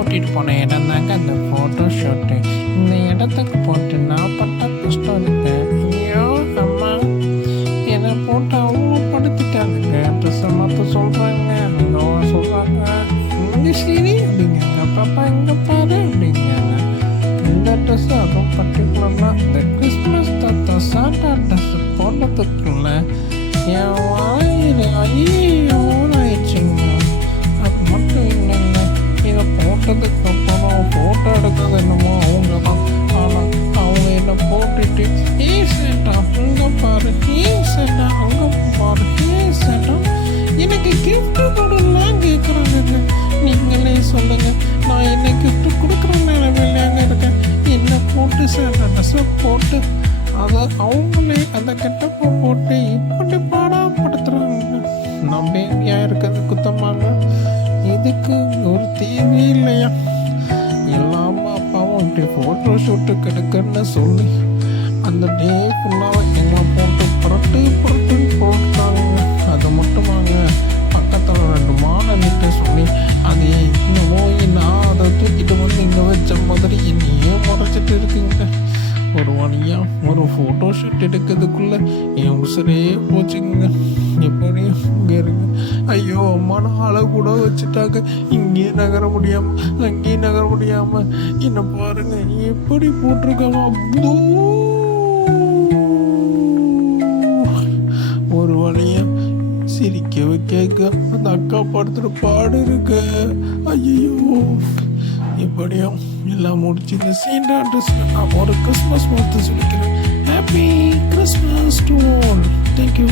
கூட்டிகிட்டு போன இடம் தாங்க அந்த ஃபோட்டோ ஷூட்டு. இந்த இடத்துக்கு போட்டு நான் பட்ட கஷ்டம் இருக்கு. ஐயோ அம்மா, என்னை போட்டு அவமானப்படுத்திட்டாங்க. ட்ரெஸ்ஸை மாற்ற சொல்கிறாங்க, அங்கே சொல்கிறாங்க, இங்கே சரி அப்படிங்காங்க, பாப்பா இங்கே பாரு அப்படிங்காங்க. இந்த ட்ரெஸ்ஸு அதுவும் பர்டிகுலராக இந்த கிறிஸ்மஸ் தாத்தா சாண்டா ட்ரெஸ்ஸு போடுறதுக்குள்ள என் வாயில் ஐயோ ஆயிடுச்சுங்க. அது மட்டும் இல்லைங்க, இதை போட்டதுக்கு அப்புறம் ஃபோட்டோ எடுக்கிறது என்னமோ அவங்க தான். ஆனால் அவங்க என்னை போட்டுட்டு சேட்டா அங்கே பாரு, சேட்டா அங்கே பாரு, சேட்டா எனக்கு கிஃப்ட்டு கொடுலாம் கேட்குறாங்க. நீங்களே சொல்லுங்கள், நான் என்ன கிஃப்ட்டு கொடுக்குற நிலைமையிலாங்க இருக்கேன். என்ன போட்டு சேட்டா ட்ரெஸ்ஸை போட்டு அதை அவங்களே அந்த கெட்டப்பை போட்டு இப்படி பாடாப்படுத்துகிறாங்க. நான் பேபியாக இருக்கிறது குத்தமாங்க. இதுக்கு ஒரு தேவையே இல்லையா? எல்லா அம்மா அப்பாவும் இப்படி ஃபோட்டோ ஷூட்டுக்கு எடுக்கன்னு சொல்லி அந்த டே ஃபுல்லாக எல்லாம் போட்டு புரட்டுன்னு போட்டாங்க. அது மட்டுமாங்க, பக்கத்தில் 2 மாணவிட்ட சொல்லி அது இன்னும் போய் நான் அதை தூக்கிட்டு வந்து இங்கே வச்ச மாதிரி என்னையே முறைச்சிட்டு இருக்குங்க. ஒரு வழியாக ஒரு ஃபோட்டோ ஷூட் எடுக்கிறதுக்குள்ளே என் உசுரே போச்சுங்க. எப்படி இங்கே இருக்கு? ஐயோ அம்மா, ஆளை கூட வச்சுட்டாங்க. இங்கேயே நகர முடியாமல் அங்கேயும் நகர முடியாமல் என்ன பாருங்க எப்படி போட்டிருக்காங்க. ஒரு வழியாக சிரிக்க வைக்க அந்த அக்கா படுத்துகிற பாடு இருக்கு. ஐயோ, எப்படியும் எல்லாம் முடிச்சு இந்த சீண்டா ட்ரெஸ்ஸில் நான் ஒரு கிறிஸ்மஸ் வாழ்த்து சொல்லிக்கிறேன். Happy Christmas to all. Thank you.